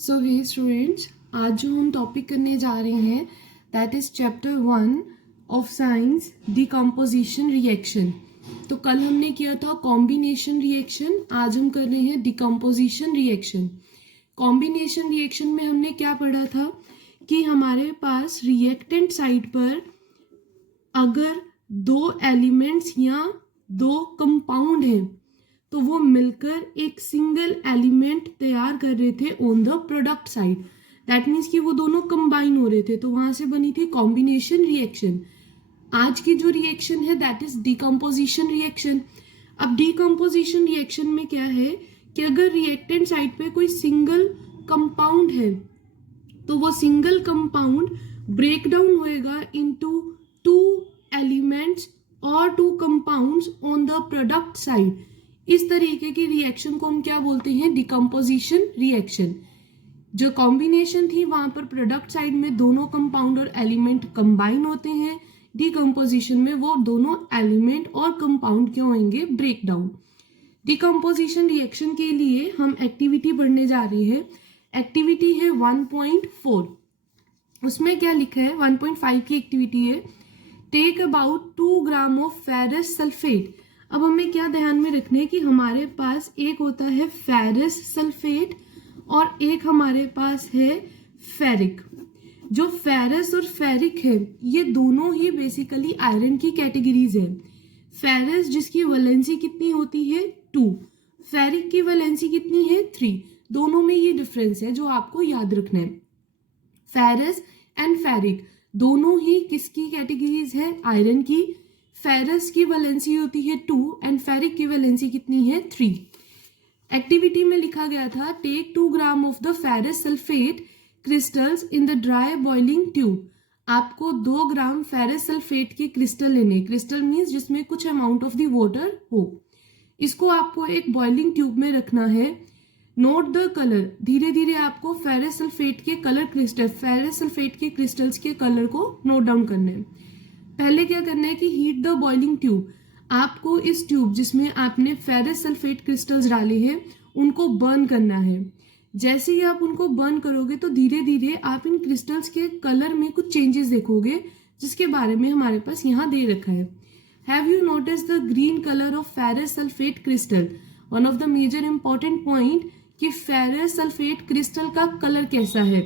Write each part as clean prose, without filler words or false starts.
सो हे students, आज जो हम टॉपिक करने जा रहे हैं that is chapter 1 of science decomposition reaction. तो कल हमने किया था कॉम्बिनेशन रिएक्शन, आज हम कर रहे हैं डिकम्पोजिशन रिएक्शन। कॉम्बिनेशन रिएक्शन में हमने क्या पढ़ा था कि हमारे पास रिएक्टेंट साइड पर अगर दो एलिमेंट्स या दो कंपाउंड हैं तो वो मिलकर एक सिंगल एलिमेंट तैयार कर रहे थे on the product side. That means कि वो दोनों कंबाइन हो रहे थे, तो वहां से बनी थी कॉम्बिनेशन रिएक्शन। आज की जो रिएक्शन है दैट इज डिकम्पोजिशन रिएक्शन। अब डिकम्पोजिशन रिएक्शन में क्या है कि अगर रिएक्टेंट साइड पे कोई सिंगल कंपाउंड है तो वो सिंगल कंपाउंड ब्रेक डाउन होएगा इनटू टू एलिमेंट्स और two compounds on the product side. इस तरीके की रिएक्शन को हम क्या बोलते हैं? Decomposition reaction. जो कॉम्बिनेशन थी वहां पर प्रोडक्ट साइड में दोनों कंपाउंड और एलिमेंट कंबाइन होते हैं, डिकम्पोजिशन में वो दोनों एलिमेंट और कंपाउंड क्या होंगे? Break down. डिकम्पोजिशन रिएक्शन के लिए हम एक्टिविटी पढ़ने जा रहे हैं। एक्टिविटी है 1.4। उसमें क्या लिखा है? 1.5 की एक्टिविटी है, take about 2 gram of ferrous sulphate. अब हमें क्या ध्यान में रखना है कि हमारे पास एक होता है फेरस सल्फेट और एक हमारे पास है फेरिक। जो फेरस और फेरिक है ये दोनों ही बेसिकली आयरन की कैटेगरीज है। फेरस जिसकी वैलेंसी कितनी होती है? 2। फेरिक की वैलेंसी कितनी है? 3। दोनों में ये डिफरेंस है जो आपको याद रखना है। फेरस एंड फेरिक दोनों ही किसकी कैटेगरीज है? आयरन की। फेरस की वैलेंसी होती है 2 एंड फेरिक की वैलेंसी कितनी है? 3। एक्टिविटी में लिखा गया था take 2 gram of the ferrous sulphate crystals in the dry boiling tube. आपको 2 ग्राम फेरस सल्फेट के क्रिस्टल लेने। क्रिस्टल मीन्स जिसमें कुछ अमाउंट ऑफ द वाटर हो। इसको आपको एक बॉइलिंग ट्यूब में रखना है। Note the colour. धीरे धीरे आपको फेरस सल्फेट के कलर फेरस सल्फेट के क्रिस्टल्स के कलर को नोट डाउन करना है। पहले क्या करना है कि हीट द बॉइलिंग ट्यूब। आपको इस ट्यूब जिसमें आपने फेरस सल्फेट क्रिस्टल्स डाले हैं उनको बर्न करना है। जैसे ही आप उनको बर्न करोगे तो धीरे धीरे आप इन क्रिस्टल्स के कलर में कुछ चेंजेस देखोगे, जिसके बारे में हमारे पास यहाँ दे रखा है। Have you notice the green colour of ferrous sulphate crystal? One of the major important point कि फेरस सल्फेट क्रिस्टल का कलर कैसा है।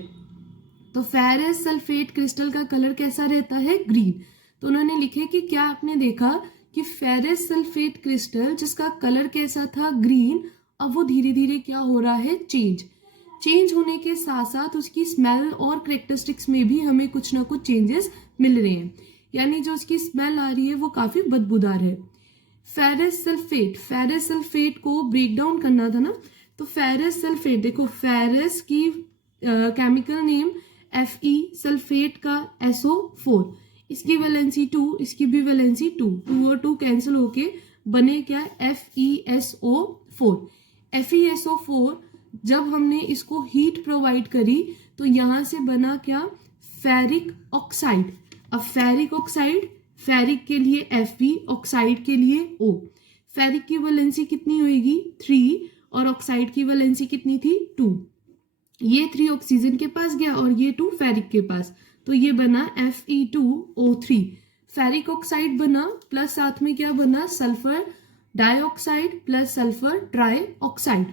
तो फेरस सल्फेट क्रिस्टल का कलर कैसा रहता है? ग्रीन। तो उन्होंने लिखे कि क्या आपने देखा कि फेरस सल्फेट क्रिस्टल जिसका कलर कैसा था? ग्रीन, अब वो धीरे धीरे क्या हो रहा है? चेंज होने के साथ साथ उसकी स्मेल और कैरेक्टरिस्टिक्स में भी हमें कुछ ना कुछ चेंजेस मिल रहे हैं। यानी जो उसकी स्मेल आ रही है वो काफी बदबूदार है। फेरस सल्फेट को ब्रेक डाउन करना था ना, तो फेरस सल्फेट देखो, फेरस की केमिकल नेम Fe, सल्फेट का SO4, इसकी वैलेंसी 2, इसकी भी वैलेंसी 2 और 2 कैंसिल होके बने क्या? FeSO4। FeSO4 जब हमने इसको हीट प्रोवाइड करी तो यहां से बना क्या? Ferric oxide. अब फेरिक ऑक्साइड, फेरिक के लिए Fe, ऑक्साइड के लिए O। फेरिक की वैलेंसी कितनी होगी? 3 और ऑक्साइड की वैलेंसी कितनी थी? 2। ये 3 ऑक्सीजन के पास गया और ये 2 फेरिक के पास, तो ये बना Fe2O3। फेरिक ऑक्साइड बना प्लस साथ में क्या बना? Sulphur dioxide plus sulphur try oxide.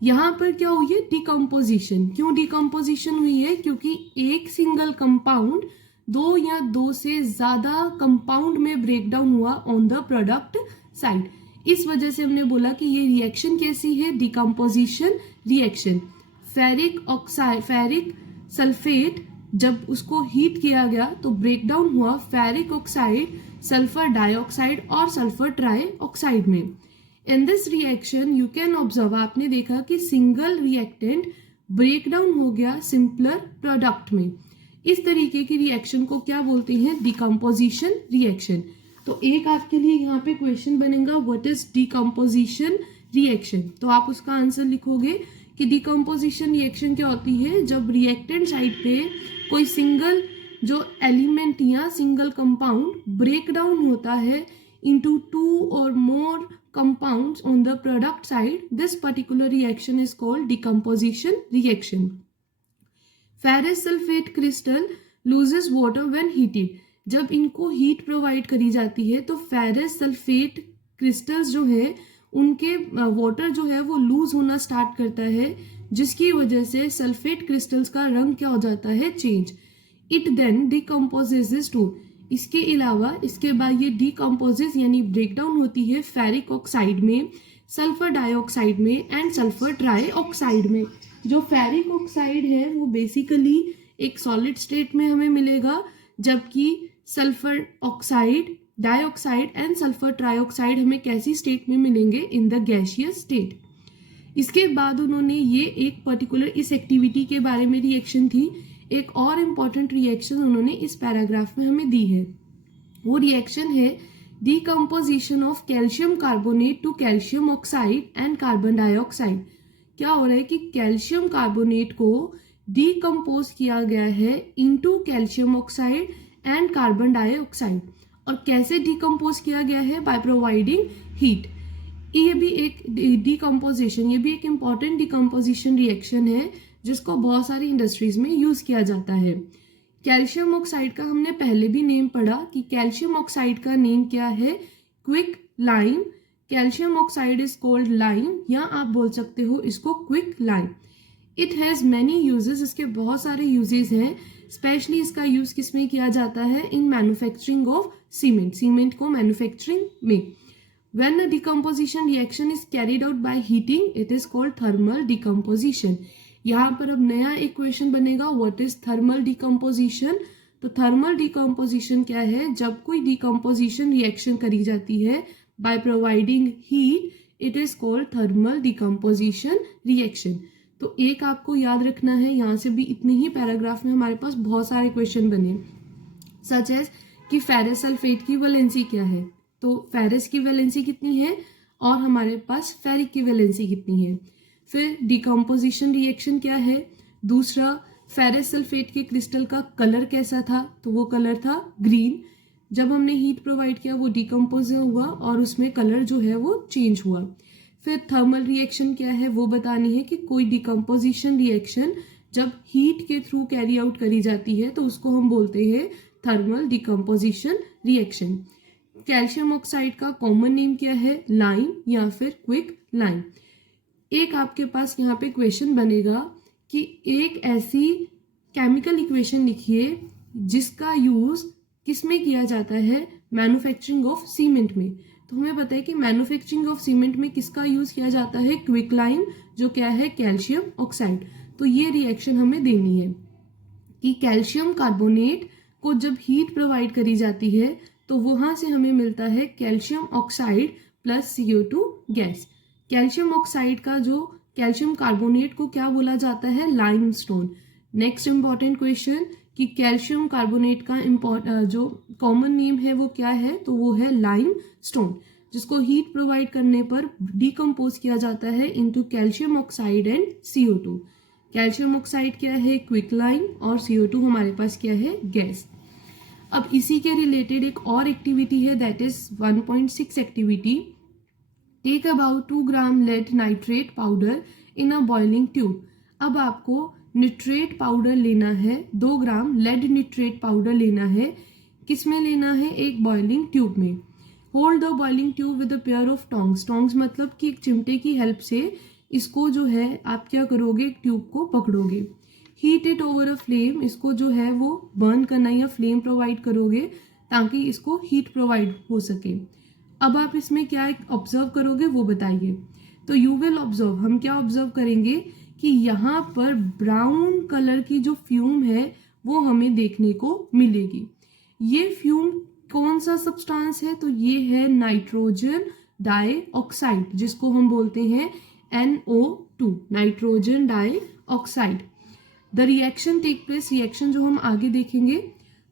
यहां पर क्या हुई है? डिकम्पोजिशन। क्यों डिकम्पोजिशन हुई है? क्योंकि एक सिंगल कंपाउंड 2 या 2 से ज्यादा कंपाउंड में ब्रेक डाउन हुआ ऑन द प्रोडक्ट साइड। इस वजह से हमने बोला कि ये रिएक्शन कैसी है? Decomposition reaction. फेरिक सल्फेट जब उसको हीट किया गया तो ब्रेक डाउन हुआ फेरिक ऑक्साइड, सल्फर डाइऑक्साइड और सल्फर ट्राई ऑक्साइड में। In this reaction you can observe, आपने देखा कि सिंगल रिएक्टेंट ब्रेक डाउन हो गया सिंपलर प्रोडक्ट में। इस तरीके की रिएक्शन को क्या बोलते हैं? Decomposition reaction. तो एक आपके लिए यहाँ पे क्वेश्चन बनेगा, व्हाट इज डिकम्पोजिशन रिएक्शन? तो आप उसका आंसर लिखोगे कि डिकम्पोजिशन रिएक्शन क्या होती है? जब रिएक्टेंट साइड पे कोई सिंगल जो एलिमेंट या सिंगल कंपाउंड ब्रेक डाउन होता है इनटू 2 और मोर compounds on the product side, this particular reaction is called decomposition reaction. Ferrous sulfate crystal loses water when heated. जब इनको हीट प्रोवाइड करी जाती है तो फेरस सल्फेट क्रिस्टल्स जो है उनके वाटर जो है वो लूज होना स्टार्ट करता है, जिसकी वजह से सल्फेट क्रिस्टल्स का रंग क्या हो जाता है, change. It then decomposes to. इसके अलावा इसके बाद ये डिकम्पोजेज यानी ब्रेकडाउन होती है फेरिक ऑक्साइड में, सल्फर डाइऑक्साइड में एंड सल्फर ट्राइऑक्साइड में. जो फेरिक ऑक्साइड है वो बेसिकली एक सॉलिड स्टेट में हमें मिलेगा, जबकि sulphur oxide, dioxide and sulphur trioxide हमें कैसी स्टेट में मिलेंगे, इन द गैसियस स्टेट. इसके बाद उन्होंने ये एक पर्टिकुलर इस एक्टिविटी के बारे में रिएक्शन थी, एक और इम्पॉर्टेंट रिएक्शन उन्होंने इस पैराग्राफ में हमें दी है. वो रिएक्शन है decomposition of calcium carbonate to calcium oxide and carbon dioxide. क्या हो रहा है कि कैल्शियम कार्बोनेट को डिकम्पोज किया गया है into calcium oxide and carbon dioxide. और कैसे डिकम्पोज किया गया है, बाय प्रोवाइडिंग हीट. ये भी एक डिकम्पोजिशन, ये भी एक इम्पॉर्टेंट डिकम्पोजिशन रिएक्शन है जिसको बहुत सारी इंडस्ट्रीज में यूज किया जाता है. कैल्शियम ऑक्साइड का हमने पहले भी नेम पढ़ा कि कैल्शियम ऑक्साइड का नेम क्या है, quick lime. Calcium oxide is called lime, या आप बोल सकते हो इसको quick lime. It has many uses, इसके बहुत सारे यूजेस हैं. स्पेशली इसका यूज किसमें किया जाता है, in manufacturing of cement, cement को मैन्युफैक्चरिंग में. When a decomposition reaction is carried out by heating, it is called thermal decomposition. यहाँ पर अब नया एक क्वेश्चन बनेगा, व्हाट इज थर्मल डिकम्पोजिशन. तो थर्मल डिकम्पोजिशन क्या है, जब कोई डिकम्पोजिशन रिएक्शन करी जाती है by providing heat, it is called thermal decomposition reaction. तो एक आपको याद रखना है, यहाँ से भी इतनी ही पैराग्राफ में हमारे पास बहुत सारे क्वेश्चन बने, सच एज कि फेरस सल्फेट की वैलेंसी क्या है. तो फेरस की वैलेंसी कितनी है और हमारे पास फेरिक की वैलेंसी कितनी है. फिर डिकम्पोजिशन रिएक्शन क्या है. दूसरा, फेरस सल्फेट के क्रिस्टल का कलर कैसा था, तो वो कलर था ग्रीन. जब हमने हीट प्रोवाइड किया वो डिकम्पोज हुआ और उसमें कलर जो है वो चेंज हुआ. फिर थर्मल रिएक्शन क्या है वो बतानी है कि कोई डिकम्पोजिशन रिएक्शन जब हीट के थ्रू कैरी आउट करी जाती है तो उसको हम बोलते हैं thermal decomposition reaction. Calcium oxide का कॉमन नेम क्या है, लाइम या फिर क्विक लाइम. एक आपके पास यहाँ पे क्वेश्चन बनेगा कि एक ऐसी केमिकल इक्वेशन लिखिए जिसका यूज किसमें किया जाता है, मैन्युफैक्चरिंग ऑफ सीमेंट में. तो हमें पता है कि मैन्युफैक्चरिंग ऑफ सीमेंट में किसका यूज किया जाता है, क्विक लाइम, जो क्या है कैल्शियम ऑक्साइड. तो ये रिएक्शन हमें देनी है कि कैल्शियम कार्बोनेट को जब हीट प्रोवाइड करी जाती है तो वहां से हमें मिलता है calcium oxide plus CO2 gas. Calcium oxide का जो कैल्शियम कार्बोनेट को क्या बोला जाता है, लाइमस्टोन. नेक्स्ट इंपॉर्टेंट क्वेश्चन कि कैल्शियम कार्बोनेट का जो कॉमन नेम है वो क्या है, तो वो है लाइमस्टोन, जिसको हीट प्रोवाइड करने पर डिकम्पोज किया जाता है into calcium oxide and CO2. Calcium oxide क्या है, क्विक लाइम, और CO2 हमारे पास क्या है, गैस. अब इसी के रिलेटेड एक और एक्टिविटी है, that is 1.6 activity. Take about 2 gram lead nitrate powder in a boiling tube. अब आपको निट्रेट पाउडर लेना है, 2 ग्राम लेड निट्रेट पाउडर लेना है. किसमें लेना है, एक बॉइलिंग ट्यूब में. Hold the boiling tube with a pair of tongs. Tongs मतलब कि एक चिमटे की हेल्प से इसको जो है आप क्या करोगे, एक ट्यूब को पकड़ोगे. Heat it over a flame, इसको जो है वो बर्न करना या फ्लेम प्रोवाइड करोगे ताकि इसको हीट प्रोवाइड हो सके. अब आप इसमें क्या ऑब्जर्व करोगे वो बताइए. तो यू विल ऑब्जर्व, हम क्या ऑब्जर्व करेंगे कि यहाँ पर ब्राउन कलर की जो फ्यूम है वो हमें देखने को मिलेगी. ये फ्यूम कौन सा सब्सटेंस है, तो ये है नाइट्रोजन डाइऑक्साइड, जिसको हम बोलते हैं NO2, nitrogen dioxide. The reaction take place, reaction जो हम आगे देखेंगे.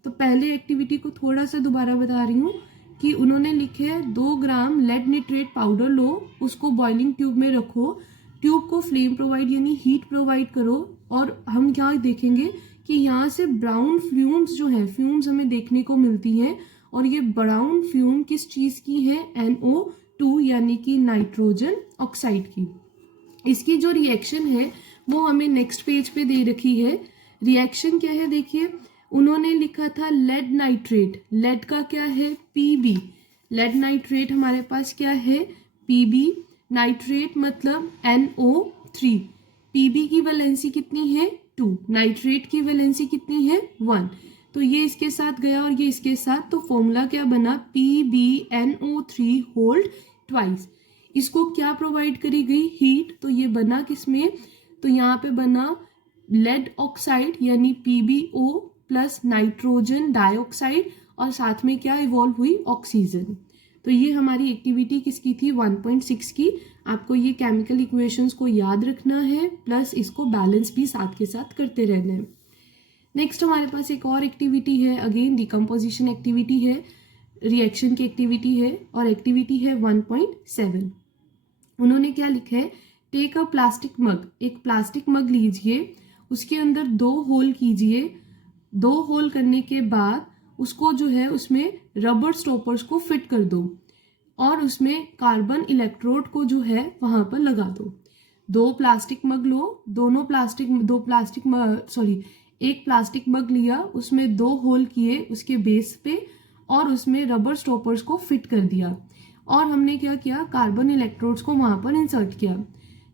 तो पहले एक्टिविटी को थोड़ा सा दोबारा बता रही हूँ कि उन्होंने लिखे है 2 ग्राम लेड निट्रेट पाउडर लो, उसको बॉइलिंग ट्यूब में रखो, ट्यूब को फ्लेम प्रोवाइड यानी हीट प्रोवाइड करो, और हम क्या देखेंगे कि यहाँ से ब्राउन फ्यूम्स जो है, फ्यूम्स हमें देखने को मिलती हैं. और ये ब्राउन फ्यूम किस चीज़ की है, NO2 2 यानी कि नाइट्रोजन ऑक्साइड की। इसकी जो रिएक्शन है वो हमें नेक्स्ट पेज पे दे रखी है। रिएक्शन क्या है देखिए, उन्होंने लिखा था लेड नाइट्रेट। लेड का क्या है Pb, लेड नाइट्रेट हमारे पास क्या है Pb, नाइट्रेट मतलब NO3। Pb की वैलेंसी कितनी है 2, नाइट्रेट की वैलेंसी कितनी है 1। तो ये इसके साथ गया और ये इसके साथ, तो फॉर्मूला क्या बना PbNO3 होल्ड ट्वाइस। इसको क्या प्रोवाइड करी गई हीट, तो ये बना किसमें, तो यहाँ पे बना लेड ऑक्साइड यानी PbO प्लस नाइट्रोजन डाइऑक्साइड और साथ में क्या इवॉल्व हुई ऑक्सीजन। तो ये हमारी एक्टिविटी किसकी थी 1.6 की। आपको ये केमिकल इक्वेशंस को याद रखना है प्लस इसको बैलेंस भी साथ के साथ करते रहना है। नेक्स्ट हमारे पास एक और एक्टिविटी है, अगेन डिकम्पोजिशन एक्टिविटी है, रिएक्शन की एक्टिविटी है और एक्टिविटी है 1.7। उन्होंने क्या लिखा है, टेक अ प्लास्टिक मग, एक प्लास्टिक मग लीजिए, उसके अंदर 2 होल कीजिए, 2 होल करने के बाद उसको जो है उसमें रबर स्टॉपर्स को फिट कर दो और उसमें कार्बन इलेक्ट्रोड को जो है वहां पर लगा दो। 2 प्लास्टिक मग लो, एक प्लास्टिक मग लिया, उसमें 2 होल किए उसके बेस पे और उसमें रबर स्टॉपर्स को फिट कर दिया और हमने क्या किया, कार्बन इलेक्ट्रोड्स को वहां पर इंसर्ट किया।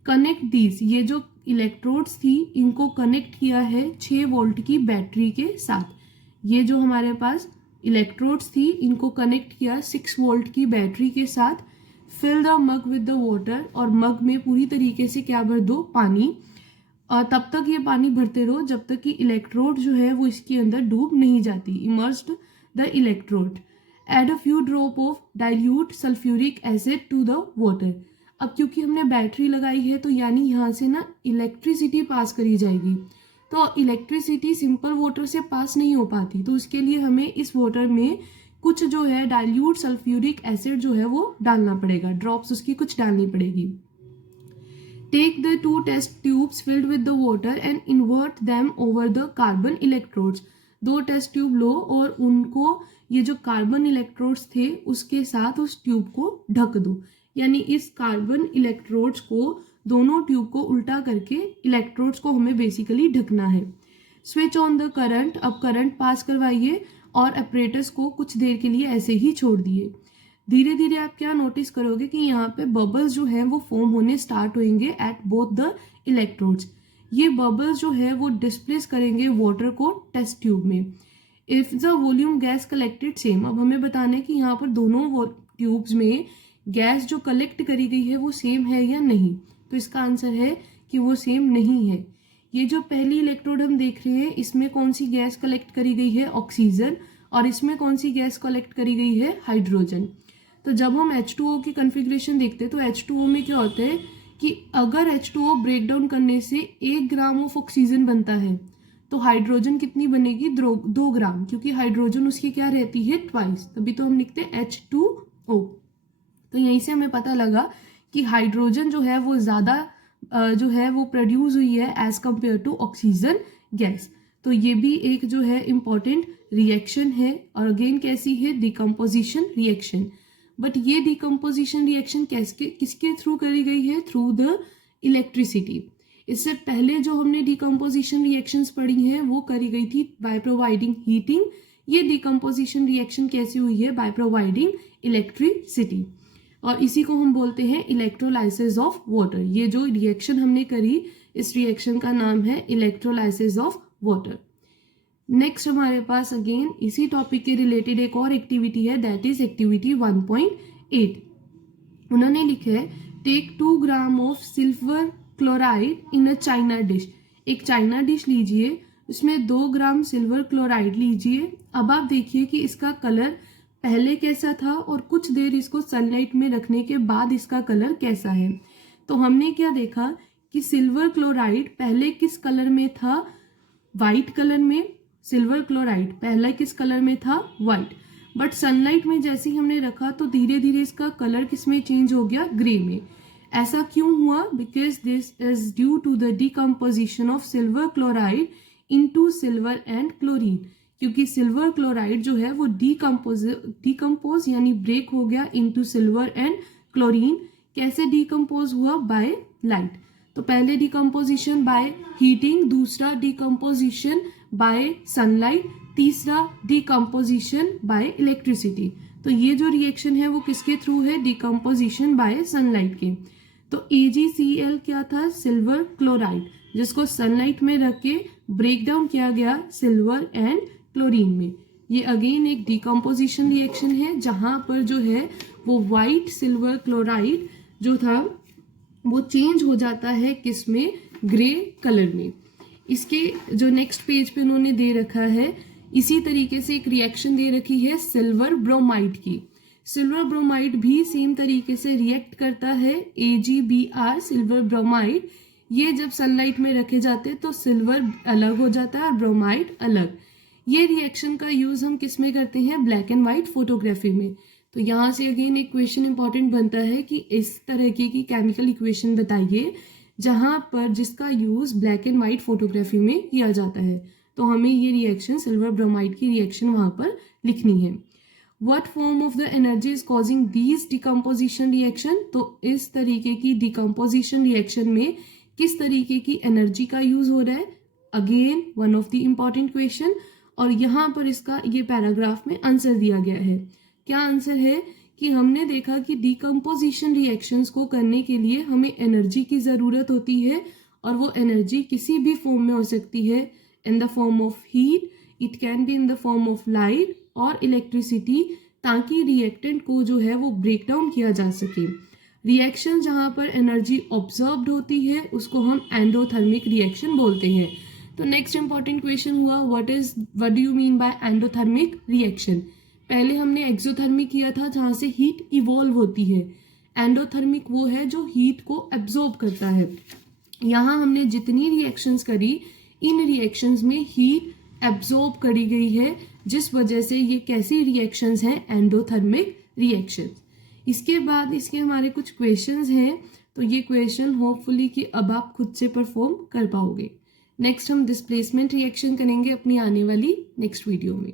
कनेक्ट दीज, ये जो इलेक्ट्रोड्स थी इनको कनेक्ट किया है 6 वोल्ट की बैटरी के साथ। ये जो हमारे पास इलेक्ट्रोड्स थी इनको कनेक्ट किया 6 वोल्ट की बैटरी के साथ। Fill the mug with the water, और मग में पूरी तरीके से क्या भर दो, पानी। और तब तक ये पानी भरते रहो जब तक कि इलेक्ट्रोड जो है वो इसके अंदर डूब नहीं जाती। Immersed the electrode, add a few drop of dilute sulphuric acid to the water. अब क्योंकि हमने बैटरी लगाई है तो यानी यहाँ से ना इलेक्ट्रिसिटी पास करी जाएगी, तो इलेक्ट्रिसिटी सिंपल वाटर से पास नहीं हो पाती, तो उसके लिए हमें इस वाटर में कुछ जो है डाइल्यूट सल्फ्यूरिक एसिड जो है वो डालना पड़ेगा, ड्रॉप्स उसकी कुछ डालनी पड़ेगी। Take the 2 test tubes filled with the water and invert them over the carbon electrodes. 2 test tube लो और उनको ये जो कार्बन इलेक्ट्रोड्स थे उसके साथ उस ट्यूब को ढक दो, यानी इस कार्बन इलेक्ट्रोड्स को दोनों ट्यूब को उल्टा करके इलेक्ट्रोड्स को हमें बेसिकली ढकना है। स्विच ऑन द करंट, अब करंट पास करवाइए और अपरेटस को कुछ देर के लिए ऐसे ही छोड़ दिए। धीरे धीरे आप क्या नोटिस करोगे कि यहाँ पे बबल्स जो है वो फॉर्म होने स्टार्ट होंगे एट बोथ द इलेक्ट्रोड्स। ये बबल्स जो है वो डिस्प्लेस करेंगे वाटर को टेस्ट ट्यूब में। If the volume gas collected same, अब हमें बताना है कि यहाँ पर दोनों ट्यूब्स में गैस जो कलेक्ट करी गई है वो सेम है या नहीं, तो इसका आंसर है कि वो सेम नहीं है। ये जो पहली इलेक्ट्रोड हम देख रहे हैं इसमें कौन सी गैस कलेक्ट करी गई है, ऑक्सीजन, और इसमें कौन सी गैस कलेक्ट करी गई है, हाइड्रोजन। तो जब हम H2O की कॉन्फ़िगरेशन देखते हैं तो H2O में क्या होता है कि अगर H2O ब्रेक डाउन करने से 1 ग्राम ऑफ ऑक्सीजन बनता है तो हाइड्रोजन कितनी बनेगी 2 ग्राम, क्योंकि हाइड्रोजन उसकी क्या रहती है ट्वाइस, तभी तो हम लिखते हैं H2O। तो यहीं से हमें पता लगा कि हाइड्रोजन जो है वो ज़्यादा जो है वो प्रोड्यूस हुई है as compare to oxygen gas. तो ये भी एक जो है इम्पॉर्टेंट रिएक्शन है, और अगेन कैसी है, डिकम्पोजिशन रिएक्शन। बट ये डिकम्पोजिशन रिएक्शन किसके थ्रू करी गई है, थ्रू द इलेक्ट्रिसिटी। इससे पहले जो हमने डिकम्पोजिशन रिएक्शंस पढ़ी हैं वो करी गई थी बाय प्रोवाइडिंग हीटिंग। ये डिकम्पोजिशन रिएक्शन कैसे हुई है, बाय प्रोवाइडिंग इलेक्ट्रिसिटी, और इसी को हम बोलते हैं इलेक्ट्रोलाइसिस ऑफ वाटर। ये जो रिएक्शन हमने करी इस रिएक्शन का नाम है इलेक्ट्रोलाइसिस ऑफ वाटर। नेक्स्ट हमारे पास अगेन इसी टॉपिक के रिलेटेड एक और एक्टिविटी है, दैट इज एक्टिविटी 1.8। उन्होंने लिखा है take 2 gram of silver chloride in a china dish. एक चाइना डिश लीजिए, उसमें 2 ग्राम सिल्वर क्लोराइड लीजिए। अब आप देखिए कि इसका कलर पहले कैसा था और कुछ देर इसको सनलाइट में रखने के बाद इसका कलर कैसा है। तो हमने क्या देखा कि सिल्वर क्लोराइड पहले किस कलर में था, वाइट कलर में। सिल्वर क्लोराइड पहले किस कलर में था, वाइट। बट सनलाइट में जैसे ही हमने रखा तो धीरे धीरे इसका कलर किस में चेंज हो गया, ग्रे में। ऐसा क्यों हुआ, because this is due to the decomposition of silver chloride into silver and chlorine. क्योंकि सिल्वर क्लोराइड जो है वो डिकम्पोज यानी ब्रेक हो गया इनटू सिल्वर एंड क्लोरीन कैसे डिकम्पोज हुआ? By light. तो पहले डिकम्पोजिशन बाय हीटिंग, दूसरा डिकम्पोजिशन बाय सनलाइट, तीसरा डिकम्पोजिशन बाय इलेक्ट्रिसिटी। तो ये जो रिएक्शन है वो किसके थ्रू है? डिकम्पोजिशन बाय सनलाइट के। तो AgCl क्या था? सिल्वर क्लोराइड, जिसको सनलाइट में रख के ब्रेक डाउन किया गया सिल्वर एंड क्लोरीन में। ये अगेन एक डिकम्पोजिशन रिएक्शन है जहां पर जो है वो वाइट सिल्वर क्लोराइड जो था वो चेंज हो जाता है किस में? ग्रे कलर में। इसके जो नेक्स्ट पेज पे उन्होंने दे रखा है, इसी तरीके से एक रिएक्शन दे रखी है सिल्वर ब्रोमाइड की। सिल्वर ब्रोमाइड भी सेम तरीके से रिएक्ट करता है AgBr सिल्वर ब्रोमाइड। ये जब सनलाइट में रखे जाते हैं तो सिल्वर अलग हो जाता है और ब्रोमाइड अलग। ये रिएक्शन का यूज हम किस में करते हैं? ब्लैक एंड व्हाइट फोटोग्राफी में। तो यहाँ से अगेन एक क्वेश्चन इंपॉर्टेंट बनता है कि इस तरह की केमिकल इक्वेशन बताइए जहां पर जिसका use black and white photography में किया जाता है। तो हमें ये रिएक्शन सिल्वर ब्रोमाइड की रिएक्शन वहां पर लिखनी है। What form of the energy is causing these decomposition reaction? तो इस तरीके की decomposition reaction में किस तरीके की एनर्जी का यूज हो रहा है? Again one of the important question. और यहाँ पर इसका ये पैराग्राफ में आंसर दिया गया है। क्या आंसर है? कि हमने देखा कि डिकम्पोजिशन रिएक्शंस को करने के लिए हमें एनर्जी की ज़रूरत होती है और वो एनर्जी किसी भी फॉर्म में हो सकती है, in the form of heat, it can be in the form of light और इलेक्ट्रिसिटी, ताकि रिएक्टेंट को जो है वो ब्रेक डाउन किया जा सके। रिएक्शन जहाँ पर एनर्जी ऑब्जर्व्ड होती है उसको हम एंडोथर्मिक रिएक्शन बोलते हैं। तो नेक्स्ट इंपॉर्टेंट क्वेश्चन हुआ what do you mean by endothermic reaction? पहले हमने एक्सोथर्मिक किया था जहाँ से हीट इवॉल्व होती है। एंडोथर्मिक वो है जो हीट को एब्जॉर्ब करता है। यहाँ हमने जितनी रिएक्शंस करी, इन रिएक्शंस में हीट एब्जॉर्ब करी गई है, जिस वजह से ये कैसी रिएक्शंस हैं? Endothermic reactions. इसके बाद इसके हमारे कुछ क्वेश्चंस हैं, तो ये क्वेश्चन होपफुली कि अब आप खुद से परफॉर्म कर पाओगे। नेक्स्ट हम डिस्प्लेसमेंट रिएक्शन करेंगे अपनी आने वाली नेक्स्ट वीडियो में।